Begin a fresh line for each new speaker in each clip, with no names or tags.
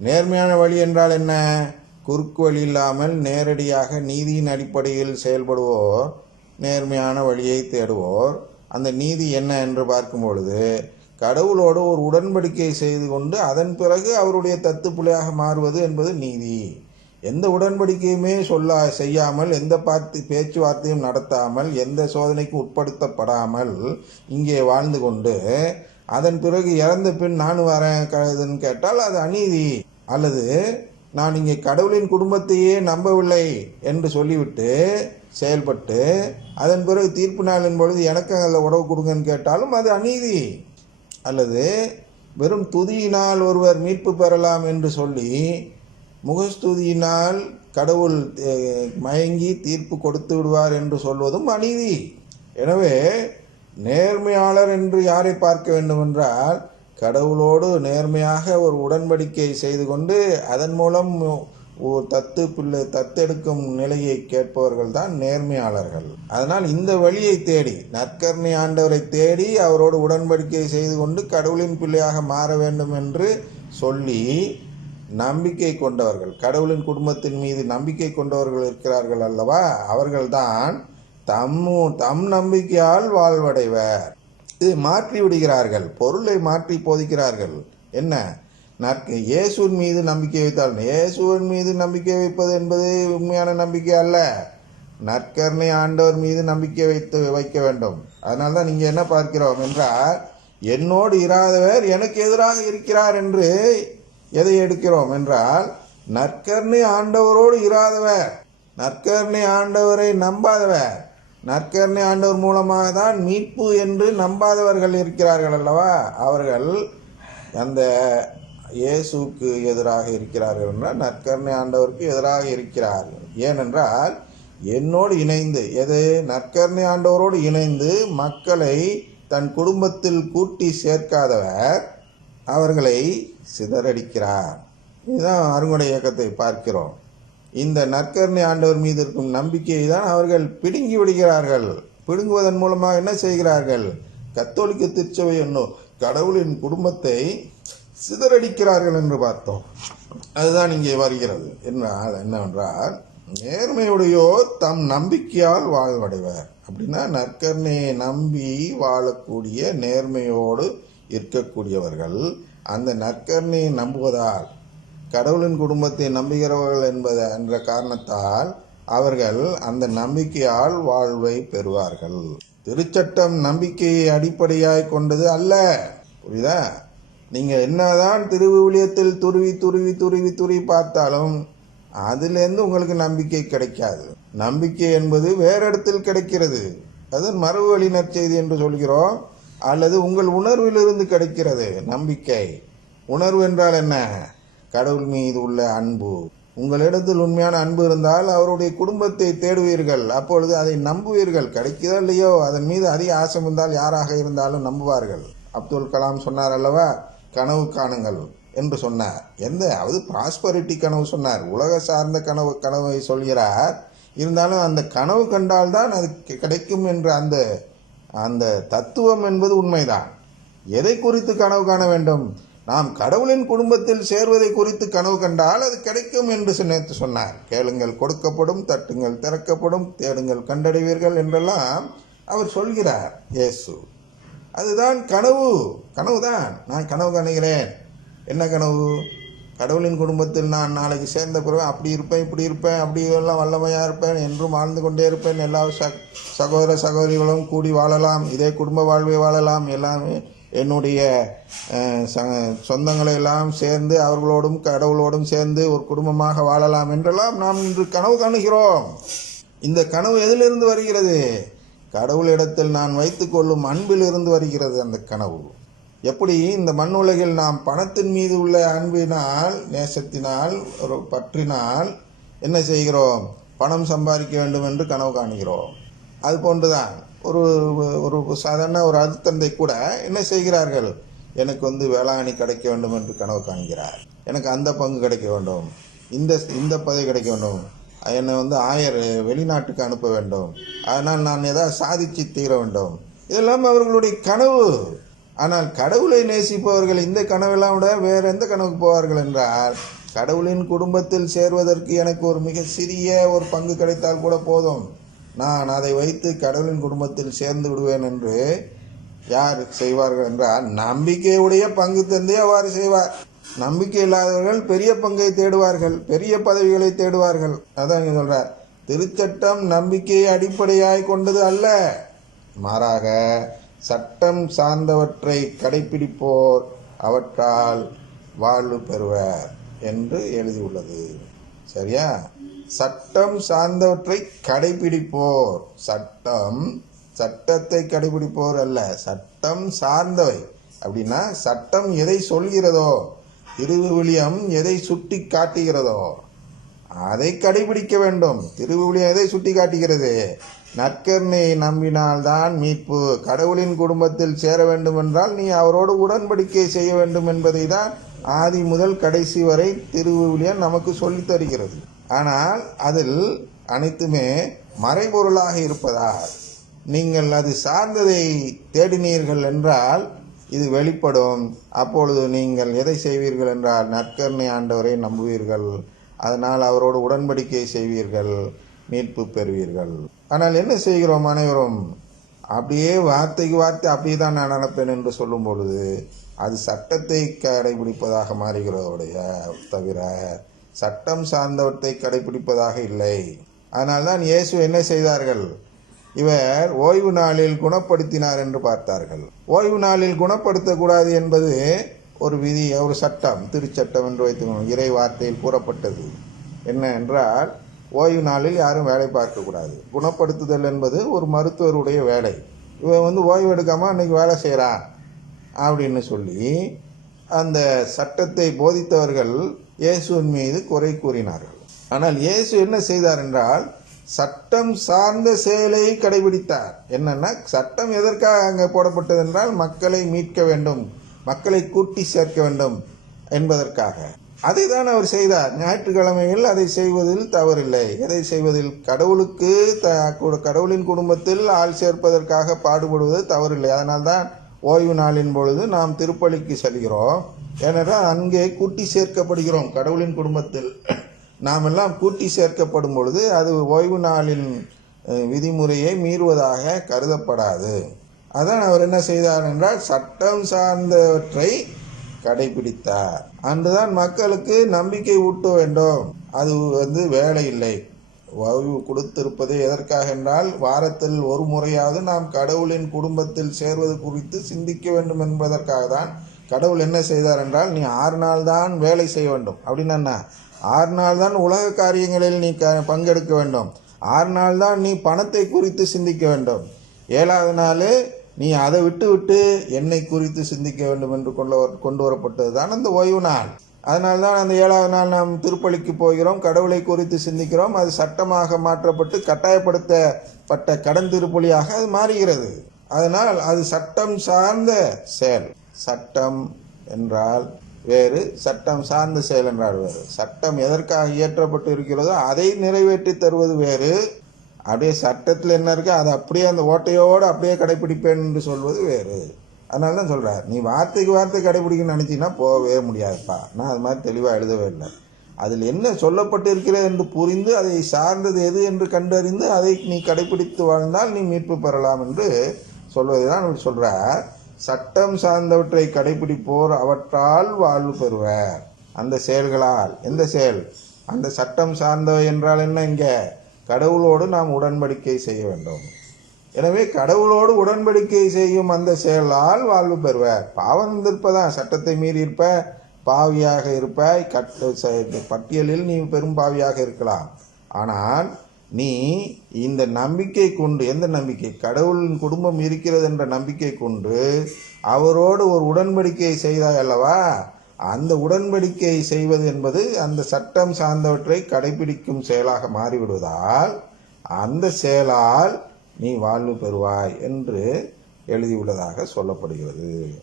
நேர்மையான வழி என்றால் என்ன? குறுக்கு வழி இல்லாமல் நேரடியாக நீதியின் அடிப்படையில் செயல்படுவோர் நேர்மையான வழியை தேடுவோர். அந்த நீதி என்ன என்று பார்க்கும் பொழுது கடவுளோடு ஒரு உடன்படிக்கை செய்து கொண்டு அதன் பிறகு அவருடைய தத்து பிள்ளையாக மாறுவது என்பது நீதி. எந்த உடன்படிக்கையுமே சொல்ல செய்யாமல் எந்த பார்த்து பேச்சுவார்த்தையும் நடத்தாமல் எந்த சோதனைக்கு உட்படுத்தப்படாமல் இங்கே வாழ்ந்து கொண்டு அதன் பிறகு இறந்த பின் நான் வரேன் கழுதுன்னு கேட்டால் அது அநீதி. அல்லது நான் இங்கே கடவுளின் குடும்பத்தையே நம்பவில்லை என்று சொல்லிவிட்டு செயல்பட்டு அதன் பிறகு தீர்ப்பு நாளின் பொழுது எனக்கு அதில் உறவு கொடுங்கன்னு கேட்டாலும் அது அநீதி. அல்லது வெறும் துதியினால் ஒருவர் மீட்பு பெறலாம் என்று சொல்லி முகஸ்துதியினால் கடவுள் மயங்கி தீர்ப்பு கொடுத்து விடுவார் என்று சொல்வதும் அநீதி. எனவே நேர்மையாளர் என்று யாரை பார்க்க வேண்டும் என்றால் கடவுளோடு நேர்மையாக ஒரு உடன்படிக்கை செய்து கொண்டு அதன் மூலம் ஒரு தத்து பிள்ளை தத்தெடுக்கும் நிலையை கேட்பவர்கள் தான் நேர்மையாளர்கள். அதனால் இந்த வழியை தேடி நற்கர்ணி ஆண்டவரை தேடி அவரோடு உடன்படிக்கை செய்து கொண்டு கடவுளின் பிள்ளையாக மாற வேண்டும் என்று சொல்லி நம்பிக்கை கொண்டவர்கள் கடவுளின் குடும்பத்தின் மீது நம்பிக்கை கொண்டவர்கள் இருக்கிறார்கள் அல்லவா? அவர்கள்தான் தம்மு தம் நம்பிக்கையால் வாழ்வடைவர். இது மாற்றி விடுகிறார்கள். பொருளை மாற்றி போதிக்கிறார்கள். என்ன? நற்கு இயேசுவின் மீது நம்பிக்கை வைத்தால் இயேசுவின் மீது நம்பிக்கை வைப்பது என்பது உண்மையான நம்பிக்கை அல்ல. நற்கருணை ஆண்டவர் மீது நம்பிக்கை வைத்து வைக்க வேண்டும். அதனால தான் நீங்கள் என்ன பார்க்கிறோம் என்றால் என்னோடு இராதவர் எனக்கு எதிராக இருக்கிறார் என்று எதை எடுக்கிறோம் என்றால் நற்கருணை ஆண்டவரோடு இராதவர் நற்கருணை ஆண்டவரை நம்பாதவர். நற்கருணை ஆண்டவர் மூலமாக தான் மீட்பு என்று நம்பாதவர்கள் இருக்கிறார்கள் அல்லவா? அவர்கள் அந்த இயேசுவுக்கு எதிராக இருக்கிறார்கள் என்றால் நற்கருணை ஆண்டவருக்கு எதிராக இருக்கிறார்கள். ஏனென்றால் என்னோடு இணைந்து எது? நற்கருணை ஆண்டவரோடு இணைந்து மக்களை தன் குடும்பத்தில் கூட்டி சேர்க்காதவர் அவர்களை சிதறடிக்கிறார். இதுதான் அருங்குடை இயக்கத்தை பார்க்கிறோம். இந்த நற்கருணை ஆண்டவர் மீது இருக்கும் நம்பிக்கையை தான் அவர்கள் பிடுங்கி விடுகிறார்கள். பிடுங்குவதன் மூலமாக என்ன செய்கிறார்கள்? கத்தோலிக்க திருச்சபை என்னும் கடவுளின் குடும்பத்தை சிதறடிக்கிறார்கள் என்று பார்த்தோம். அதுதான் இங்கே வருகிறது. என்றால் என்னவென்றால் நேர்மையுடையோர் தம் நம்பிக்கையால் வாழ்வடைவர். அப்படின்னா நற்கருணையை நம்பி வாழக்கூடிய நேர்மையோடு இருக்கக்கூடியவர்கள் அந்த நற்கருணையை நம்புவதால் கடவுளின் குடும்பத்தை நம்புகிறவர்கள் என்பது என்ற காரணத்தால் அவர்கள் அந்த நம்பிக்கையால் வாழ்வை பெறுவார்கள். திருச்சட்டம் நம்பிக்கையை அடிப்படையாய் கொண்டது அல்ல. புரியுதா? நீங்கள் என்னதான் திருவிவிலியத்தில் துருவி துருவி துருவி துருவி பார்த்தாலும் அதிலேருந்து உங்களுக்கு நம்பிக்கை கிடைக்காது. நம்பிக்கை என்பது வேற இடத்தில் கிடைக்கிறது. அது மரபு நற்செய்தி என்று சொல்கிறோம். அல்லது உங்கள் உணர்விலிருந்து கிடைக்கிறது நம்பிக்கை. உணர்வு என்றால் என்ன? கடவுள் மீது உள்ள அன்பு. உங்களிடத்தில் உண்மையான அன்பு இருந்தால் அவருடைய குடும்பத்தை தேடுவீர்கள். அப்பொழுது அதை நம்புவீர்கள். கிடைக்குதோ இல்லையோ? அதன் மீது அதிக ஆசை இருந்தால் யாராக இருந்தாலும் நம்புவார்கள். அப்துல் கலாம் சொன்னார் அல்லவா? கனவு காணுங்கள் என்று சொன்னார். எந்த? அதாவது ப்ராஸ்பரிட்டி கனவு சொன்னார். உலக சார்ந்த கனவு கனவை சொல்கிறார். இருந்தாலும் அந்த கனவு கண்டால்தான் அது கிடைக்கும் என்ற அந்த அந்த தத்துவம் என்பது உண்மைதான். எதை குறித்து கனவு காண வேண்டும்? நாம் கடவுளின் குடும்பத்தில் சேர்வதை குறித்து கனவு கண்டால் அது கிடைக்கும் என்று நேற்று சொன்னார். கேளுங்கள் கொடுக்கப்படும் தட்டுங்கள் திறக்கப்படும் தேடுங்கள் கண்டடைவீர்கள் என்றெல்லாம் அவர் சொல்கிறார் இயேசு. அதுதான் கனவு. கனவு தான் நான் கனவு காணுகிறேன். என்ன கனவு? கடவுளின் குடும்பத்தில் நான் நாளைக்கு சேர்ந்த பிறகு அப்படி இருப்பேன் இப்படி இருப்பேன் அப்படி எல்லாம் வல்லமையாக இருப்பேன் என்றும் வாழ்ந்து கொண்டே இருப்பேன். எல்லா ச சகோதர சகோதரிகளும் கூடி வாழலாம். இதே குடும்ப வாழ்வை வாழலாம். எல்லாமே என்னுடைய ச- சொந்தங்களையெல்லாம் சேர்ந்து அவர்களோடும் கடவுளோடும் சேர்ந்து ஒரு குடும்பமாக வாழலாம் என்றெல்லாம் நாம் இன்று கனவு காணுகிறோம். இந்த கனவு எதிலிருந்து வருகிறது? கடவுளிடத்தில் நான் வைத்துக்கொள்ளும் அன்பிலிருந்து வருகிறது அந்த கனவு. எப்படி? இந்த மண் உலகில் நாம் பணத்தின் மீது உள்ள அன்பினால் நேசத்தினால் ஒரு பற்றினால் என்ன செய்கிறோம்? பணம் சம்பாதிக்க வேண்டும் என்று கனவு காணுகிறோம். அது போன்றுதான். ஒரு ஒரு சாதாரண ஒரு அருத்தந்தை கூட என்ன செய்கிறார்கள்? எனக்கு வந்து வேளாங்கண்ணி கிடைக்க வேண்டும் என்று கனவு காண்கிறார். எனக்கு அந்த பங்கு கிடைக்க வேண்டும். இந்த இந்த பதவி கிடைக்க வேண்டும். என்னை வந்து ஆயர் வெளிநாட்டுக்கு அனுப்ப வேண்டும். அதனால் நான் ஏதாவது சாதிச்சு தீர வேண்டும். இதெல்லாம் அவர்களுடைய கனவு. ஆனால் கடவுளை நேசிப்பவர்கள் இந்த கனவெல்லாம் விட வேற எந்த கனவுக்கு போவார்கள் என்றால் கடவுளின் குடும்பத்தில் சேர்வதற்கு எனக்கு ஒரு மிக சிறிய ஒரு பங்கு கிடைத்தால் கூட போதும். நான் அதை வைத்து கடவுளின் குடும்பத்தில் சேர்ந்து விடுவேன் என்று யார் செய்வார்கள் என்றால் நம்பிக்கையுடைய பங்கு தந்தே அவ்வாறு செய்வார். நம்பிக்கை இல்லாதவர்கள் பெரிய பங்கை தேடுவார்கள் பெரிய பதவிகளை தேடுவார்கள். அதான் இங்க சொல்றார் திருச்சட்டம் நம்பிக்கையை அடிப்படையாய் கொண்டது அல்ல. மாறாக சட்டம் சார்ந்தவற்றை கடைபிடிப்போர் அவற்றால் வாழ்வு பெறுவர் என்று எழுதியுள்ளது. சரியா? சட்டம் சார்ந்தவற்றை கடைபிடிப்போர். சட்டம் சட்டத்தை கடைபிடிப்போர் அல்ல. சட்டம் சார்ந்தவை. அப்படின்னா சட்டம் எதை சொல்கிறதோ திருவிவிலியம் எதை சுட்டி காட்டுகிறதோ அதை கடைபிடிக்க வேண்டும். திருவிவிலியம் எதை சுட்டி காட்டுகிறது? நற்கருணையை நம்பினால்தான் மீட்பு. கடவுளின் குடும்பத்தில் சேர வேண்டும் என்றால் நீ அவரோடு உடன்படிக்கை செய்ய வேண்டும் என்பதை தான் ஆதி முதல் கடைசி வரை திருவிவிலியம் நமக்கு சொல்லித் தருகிறது. ஆனால் அதில் அனைத்துமே மறைபொருளாக இருப்பதால் நீங்கள் அது சார்ந்ததை தேடினீர்கள் என்றால் இது வெளிப்படும். அப்பொழுது நீங்கள் எதை செய்வீர்கள் என்றால் நற்கருணை ஆண்டவரை நம்புவீர்கள். அதனால் அவரோடு உடன்படிக்கை செய்வீர்கள். மீட்பு பெறுவீர்கள். ஆனால் என்ன செய்கிறோம் அனைவரும்? அப்படியே வார்த்தைக்கு வார்த்தை அப்படியே தான் நான் நடப்பேன் என்று சொல்லும் பொழுது அது சட்டத்தை கடைபிடிப்பதாக மாறுகிறதோடைய தவிர சட்டம் சார்ந்தவற்றை கடைபிடிப்பதாக இல்லை. அதனால்தான் இயேசு என்ன செய்தார்கள்? இவர் ஓய்வு நாளில் குணப்படுத்தினார் என்று பார்த்தார்கள். ஓய்வு நாளில் குணப்படுத்தக்கூடாது என்பது ஒரு விதி ஒரு சட்டம் திருச்சட்டம் என்று வைத்துக்கணும் இறை வார்த்தையில் கூறப்பட்டது. என்ன என்றால் ஓய்வு நாளில் யாரும் வேலை பார்க்கக்கூடாது. குணப்படுத்துதல் என்பது ஒரு மருத்துவருடைய வேலை. இவன் வந்து ஓய்வு எடுக்காமல் அன்றைக்கி வேலை செய்கிறான் அப்படின்னு சொல்லி அந்த சட்டத்தை போதித்தவர்கள் இயேசுவின் மீது குறை கூறினார்கள். ஆனால் இயேசு என்ன செய்தார் என்றால் சட்டம் சார்ந்த செயலை கடைபிடித்தார். என்னன்னா சட்டம் எதற்காக அங்கே போடப்பட்டது என்றால் மக்களை மீட்க வேண்டும் மக்களை கூட்டி சேர்க்க வேண்டும் என்பதற்காக. அதை தான் அவர் செய்தார். ஞாயிற்றுக்கிழமையில் அதை செய்வதில் தவறில்லை. எதை செய்வதில்? கடவுளுக்கு த கடவுளின் குடும்பத்தில் ஆள் சேர்ப்பதற்காக பாடுபடுவது தவறில்லை. அதனால்தான் ஓய்வு நாளின் பொழுது நாம் திருப்பலிக்கு செல்கிறோம். ஏனென்றால் அங்கே கூட்டி சேர்க்கப்படுகிறோம் கடவுளின் குடும்பத்தில். நாம் எல்லாம் கூட்டி சேர்க்கப்படும் பொழுது அது ஓய்வு நாளின் விதிமுறையை மீறுவதாக கருதப்படாது. அதான் அவர் என்ன செய்தார் என்றால் சட்டம் சார்ந்தவற்றை கடைபிடித்தார். அன்றுதான் மக்களுக்கு நம்பிக்கை ஊட்ட வேண்டும். அது வந்து வேலை இல்லை. ஓய்வு கொடுத்திருப்பது எதற்காக என்றால் வாரத்தில் ஒரு முறையாவது நாம் கடவுளின் குடும்பத்தில் சேர்வது குறித்து சிந்திக்க வேண்டும் என்பதற்காக தான் கடவுள் என்ன செய்தார் என்றால் நீ ஆறு நாள் தான் வேலை செய்ய வேண்டும். அப்படின்னு ஆறு நாள் தான் உலக காரியங்களில் நீ க பங்கெடுக்க வேண்டும். ஆறு நாள் தான் நீ பணத்தை குறித்து சிந்திக்க வேண்டும். ஏழாவது நாள் நீ அதை விட்டு விட்டு என்னை குறித்து சிந்திக்க வேண்டும் என்று கொண்டு வர- கொண்டு வரப்பட்டது தான் அந்த ஓய்வு நாள். அதனால தான் அந்த ஏழாவது நாள் நாம் திருப்பலிக்கு போகிறோம் கடவுளை குறித்து சிந்திக்கிறோம். அது சட்டமாக மாற்றப்பட்டு கட்டாயப்படுத்தப்பட்ட கடன் திருப்பலியாக அது மாறுகிறது. அதனால் அது சட்டம் சார்ந்த செயல். சட்டம் என்றால் வேறு சட்டம் சார்ந்த செயல் என்றால் வேறு. சட்டம் எதற்காக இயற்றப்பட்டு இருக்கிறதோ அதை நிறைவேற்றி தருவது வேறு. அப்படியே சட்டத்தில் என்ன இருக்கு? அதை அப்படியே அந்த ஓட்டையோடு அப்படியே கடைபிடிப்பேன் என்று சொல்வது வேறு. அதனால தான் சொல்கிறார் நீ வார்த்தைக்கு வார்த்தை கடைபிடிக்கணும்னு நினச்சின்னா போகவே முடியாதுப்பா. நான் அது மாதிரி தெளிவாக எழுதவே இல்லை. அதில் என்ன சொல்லப்பட்டு இருக்கிறது என்று புரிந்து அதை சார்ந்தது எது என்று கண்டறிந்து அதை நீ கடைபிடித்து வாழ்ந்தால் நீ மீட்பு பெறலாம் என்று சொல்வதை தான் அவர் சொல்கிறார் சட்டம் சார்ந்தவற்றை கடைபிடிப்போர் அவற்றால் வாழ்வு பெறுவர். அந்த செயல்களால் எந்த செயல்? அந்த சட்டம் சார்ந்தவை என்றால் என்ன இங்கே? கடவுளோடு நாம் உடன்படிக்கை செய்ய வேண்டும். எனவே கடவுளோடு உடன்படிக்கை செய்யும் அந்த செயலால் வாழ்வு பெறுவார். பாவம் இருப்பதான் சட்டத்தை மீறி இருப்ப பாவியாக இருப்பாய். கட்ட பட்டியலில் நீ பெரும் பாவியாக இருக்கலாம். ஆனால் நீ இந்த நம்பிக்கை கொண்டு எந்த நம்பிக்கை? கடவுளின் குடும்பம் இருக்கிறது என்ற நம்பிக்கை கொண்டு அவரோடு ஒரு உடன்படிக்கையை செய்தாய் அல்லவா? அந்த உடன்படிக்கை செய்வது என்பது அந்த சட்டம் சார்ந்தவற்றை கடைபிடிக்கும் செயலாக மாறிவிடுவதால் அந்த செயலால் நீ வாழ்வு பெறுவாய் என்று எழுதியுள்ளதாக சொல்லப்படுகிறது.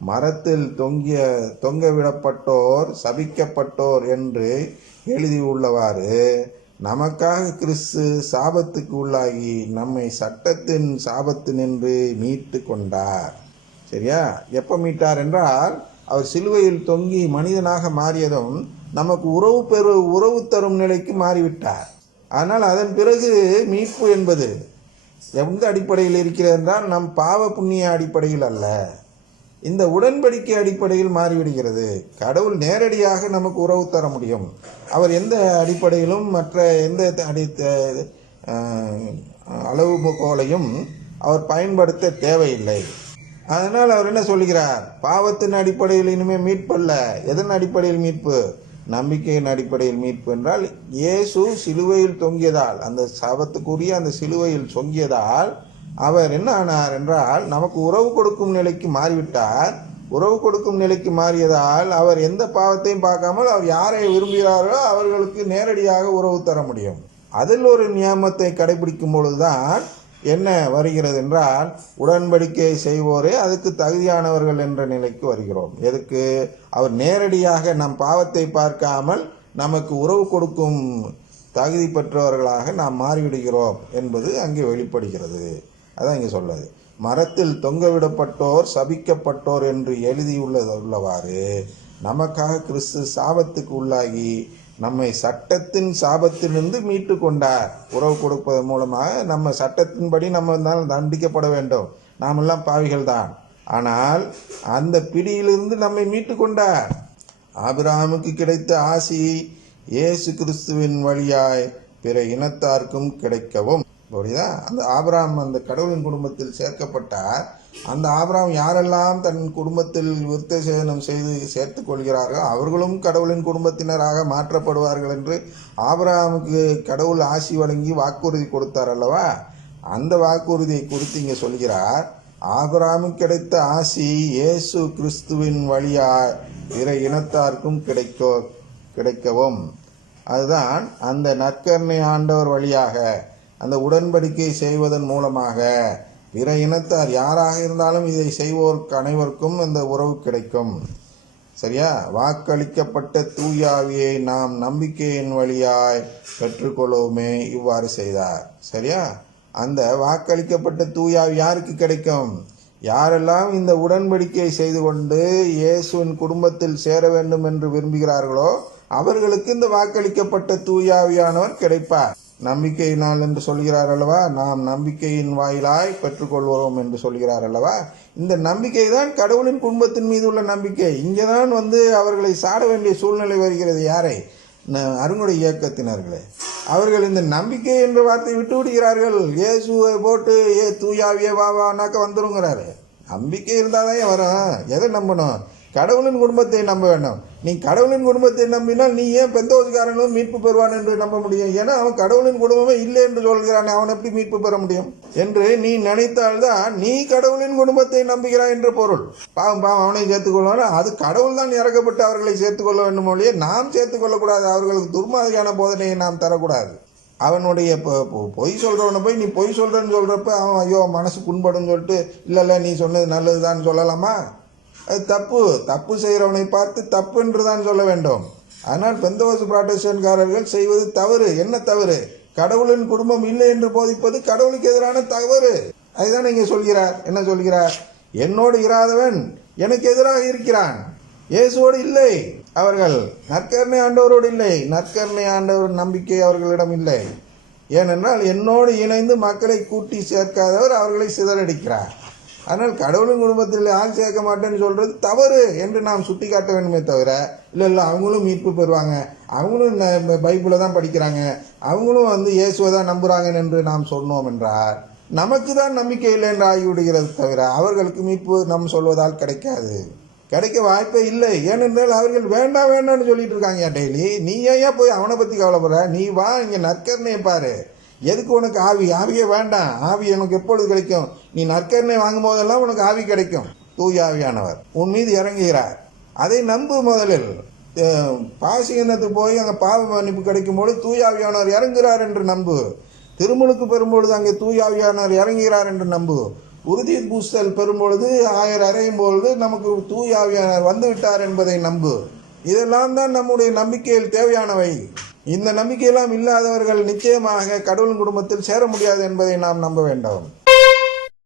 மரத்தில் தொங்கிய தொங்க விடப்பட்டோர் சபிக்கப்பட்டோர் என்று எழுதியுள்ளவாறு நமக்காக கிறிஸ்து சாபத்துக்கு உள்ளாகி நம்மை சட்டத்தின் சாபத்து நின்று மீட்டு கொண்டார். சரியா? எப்போ மீட்டார் என்றால் அவர் சிலுவையில் தொங்கி மனிதனாக மாறியதும் நமக்கு உறவு பெறு உறவு தரும் நிலைக்கு மாறிவிட்டார். ஆனால் அதன் பிறகு மீட்பு என்பது எந்த அடிப்படையில் இருக்கிறது என்றால் நம் பாவ புண்ணிய அடிப்படையில் அல்ல. இந்த உடன்படிக்கை அடிப்படையில் மாறிவிடுகிறது. கடவுள் நேரடியாக நமக்கு உறவு தர முடியும். அவர் எந்த அடிப்படையிலும் மற்ற எந்த அடி அளவுகோலையும் அவர் பயன்படுத்த தேவையில்லை. அதனால் அவர் என்ன சொல்கிறார் பாவத்தின் அடிப்படையில் இனிமேல் மீட்பல்ல எதன் அடிப்படையில் மீட்பு? நம்பிக்கையின் அடிப்படையில் மீட்பு என்றால் இயேசு சிலுவையில் தொங்கியதால் அந்த சபத்துக்குரிய அந்த சிலுவையில் தொங்கியதால் அவர் என்ன ஆனார் என்றால் நமக்கு உறவு கொடுக்கும் நிலைக்கு மாறிவிட்டார். உறவு கொடுக்கும் நிலைக்கு மாறியதால் அவர் எந்த பாவத்தையும் பார்க்காமல் அவர் யாரை விரும்புகிறாரோ அவர்களுக்கு நேரடியாக உறவு தர முடியும். அதில் ஒரு நியமத்தை கடைபிடிக்கும் பொழுதுதான் என்ன வருகிறது என்றால் உடன்படிக்கை செய்வோரே அதுக்கு தகுதியானவர்கள் என்ற நிலைக்கு வருகிறோம். எதுக்கு? அவர் நேரடியாக நம் பாவத்தை பார்க்காமல் நமக்கு உறவு கொடுக்கும் தகுதி பெற்றவர்களாக நாம் மாறிவிடுகிறோம் என்பது அங்கே வெளிப்படுகிறது. அதான் இங்கே சொல்லுது மரத்தில் தொங்கவிடப்பட்டோர் சபிக்கப்பட்டோர் என்று எழுதியுள்ளது உள்ளவாறு நமக்காக கிறிஸ்து சாபத்துக்கு உள்ளாகி நம்மை சட்டத்தின் சாபத்திலிருந்து மீட்டு கொண்டார் உறவு கொடுப்பதன் மூலமாக நம்ம சட்டத்தின்படி நம்ம தான் தண்டிக்கப்பட வேண்டும். நாமெல்லாம் பாவிகள் தான் ஆனால் அந்த பிடியிலிருந்து நம்மை மீட்டு கொண்டார் ஆபிராமுக்கு கிடைத்த ஆசி இயேசு கிறிஸ்துவின் வழியாய் பிற இனத்தார்க்கும் கிடைக்கவும் புரியுதா? அந்த ஆபராம் அந்த கடவுளின் குடும்பத்தில் சேர்க்கப்பட்டார். அந்த ஆபராம் யாரெல்லாம் தன் குடும்பத்தில் விருத்த சேதனம் செய்து சேர்த்து கொள்கிறார்களோ அவர்களும் கடவுளின் குடும்பத்தினராக மாற்றப்படுவார்கள் என்று ஆபிரகாமுக்கு கடவுள் ஆசி வழங்கி வாக்குறுதி கொடுத்தார் அல்லவா? அந்த வாக்குறுதியை குறித்து இங்கே சொல்கிறார் ஆபிரகாமுக்கு கிடைத்த ஆசி இயேசு கிறிஸ்துவின் வழியாய் பிற இனத்தார்க்கும் கிடைக்கோ கிடைக்கவும். அதுதான் அந்த நற்கருணை ஆண்டவர் வழியாக அந்த உடன்படிக்கை செய்வதன் மூலமாக பிற இனத்தார் யாராக இருந்தாலும் இதை செய்வோருக்கு அனைவருக்கும் அந்த உறவு கிடைக்கும். சரியா? வாக்களிக்கப்பட்ட தூயாவியை நாம் நம்பிக்கையின் வழியாய் பெற்றுக்கொள்ளவுமே இவ்வாறு செய்தார். சரியா? அந்த வாக்களிக்கப்பட்ட தூயாவி யாருக்கு கிடைக்கும்? யாரெல்லாம் இந்த உடன்படிக்கை செய்து கொண்டு இயேசுவின் குடும்பத்தில் சேர வேண்டும் என்று விரும்புகிறார்களோ அவர்களுக்கு இந்த வாக்களிக்கப்பட்ட தூயாவியானவர் கிடைப்பார். நம்பிக்கையினால் என்று சொல்கிறார் அல்லவா? நாம் நம்பிக்கையின் வாயிலாய் பெற்றுக்கொள்வோம் என்று சொல்கிறார் அல்லவா? இந்த நம்பிக்கை தான் கடவுளின் குடும்பத்தின் மீது உள்ள நம்பிக்கை. இங்கே தான் வந்து அவர்களை சாட வேண்டிய சூழ்நிலை வருகிறது. யாரை? ந- அருங்குடை இயக்கத்தினர்களே. அவர்கள் இந்த நம்பிக்கை என்ற வார்த்தையை விட்டு விடுகிறார்கள். இயேசுவை போட்டு ஏ தூயாவியே வா வானாக்க வந்துருங்கிறாரு. நம்பிக்கை இருந்தால் தான் வரும் எதை நம்பணும்? கடவுளின் குடும்பத்தை நம்ப வேண்டாம். நீ கடவுளின் குடும்பத்தை நம்பினால் நீ ஏன் பெந்தோசுக்காரனும் மீட்பு பெறுவான் என்று நம்ப முடியும்? ஏன்னா அவன் கடவுளின் குடும்பமே இல்லை என்று சொல்கிறான் அவன் எப்படி மீட்பு பெற முடியும்? என்று நீ நினைத்தால்தான் நீ கடவுளின் குடும்பத்தை நம்புகிறாய் என்று பொருள். பாவம் பாவம் அவனை சேர்த்துக்கொள்வான் அது கடவுள் தான் இறக்கப்பட்டு அவர்களை சேர்த்துக்கொள்ள வேண்டும் ஒழிய நாம் சேர்த்துக்கொள்ளக்கூடாது அவர்களுக்கு துர்மாதிரியான போதனையை நாம் தரக்கூடாது. அவனுடைய பொ- பொ- பொய் சொல்கிறவனை போய் நீ பொய் சொல்கிறேன்னு சொல்கிறப்ப அவன் ஐயோ மனசு புண்படும் சொல்லிட்டு இல்லை இல்லை நீ சொன்னது நல்லதுதான்னு சொல்லலாமா? அது தப்பு. தப்பு செய்கிறவனை பார்த்து தப்பு என்று தான் சொல்ல வேண்டும். ஆனால் பெந்தவசு புராட்டஸ்டன்காரர்கள் செய்வது தவறு. என்ன தவறு? கடவுளின் குடும்பம் இல்லை என்று போதிப்பது கடவுளுக்கு எதிரான தவறு. அதுதான் நீங்கள் சொல்கிறார். என்ன சொல்கிறார்? என்னோடு இராதவன் எனக்கு எதிராக இருக்கிறான். இயேசுவோடு இல்லை. அவர்கள் நற்கருணை ஆண்டவரோடு இல்லை. நற்கருணை ஆண்டவர் நம்பிக்கை அவர்களிடம் இல்லை. ஏனென்றால் என்னோடு இணைந்து மக்களை கூட்டி சேர்க்காதவர் அவர்களை சிதறடிக்கிறார். ஆனால் கடவுளின் குடும்பத்தில் ஆள் சேர்க்க மாட்டேன்னு சொல்றது தவறு என்று நாம் சுட்டி காட்ட வேண்டுமே தவிர இல்லை இல்லை அவங்களும் மீட்பு பெறுவாங்க. அவங்களும் ந- பைபிளை தான் படிக்கிறாங்க. அவங்களும் வந்து இயேசுவை தான் நம்புறாங்க என்று நாம் சொன்னோம் என்றார் நமக்கு தான் நம்பிக்கை இல்லை என்று ஆகிவிடுகிறது தவிர அவர்களுக்கு மீட்பு நாம் சொல்வதால் கிடைக்காது. கிடைக்க வாய்ப்பே இல்லை. ஏனென்றால் அவர்கள் வேண்டாம் வேண்டாம்னு சொல்லிட்டு இருக்காங்க டெய்லி. நீ ஏன் போய் அவனை பற்றி கவலைப்படுற? நீ வா இங்கே நற்கரணையை பாரு. எதுக்கு உனக்கு ஆவி? ஆவியே வேண்டாம். ஆவி உனக்கு எப்பொழுது கிடைக்கும்? நீ நற்கருணை வாங்கும் போதெல்லாம் உனக்கு ஆவி கிடைக்கும். தூய ஆவியானவர். உன் மீது இறங்குகிறார். அதை நம்பு முதலில். அஹ், பாசிகனத்துக்கு போய் அங்கே பாவ மன்னிப்பு கிடைக்கும் தூயாவியானவர் தூய ஆவியானவர் இறங்குகிறார் என்று நம்பு. திருமுழுக்கு பெறும்பொழுது அங்கே தூயாவியானவர் இறங்குகிறார் என்று நம்பு. உறுதி பூசல் பெறும்பொழுது ஆயர் அறையும் பொழுது நமக்கு தூயாவியானவர் வந்துவிட்டார் வந்து விட்டார் என்பதை நம்பு. இதெல்லாம் தான் நம்முடைய நம்பிக்கையில் தேவையானவை. இந்த நம்பிக்கையெல்லாம் இல்லாதவர்கள் நிச்சயமாக கடவுளின் குடும்பத்தில் சேர முடியாது என்பதை நாம் நம்ப வேண்டும்.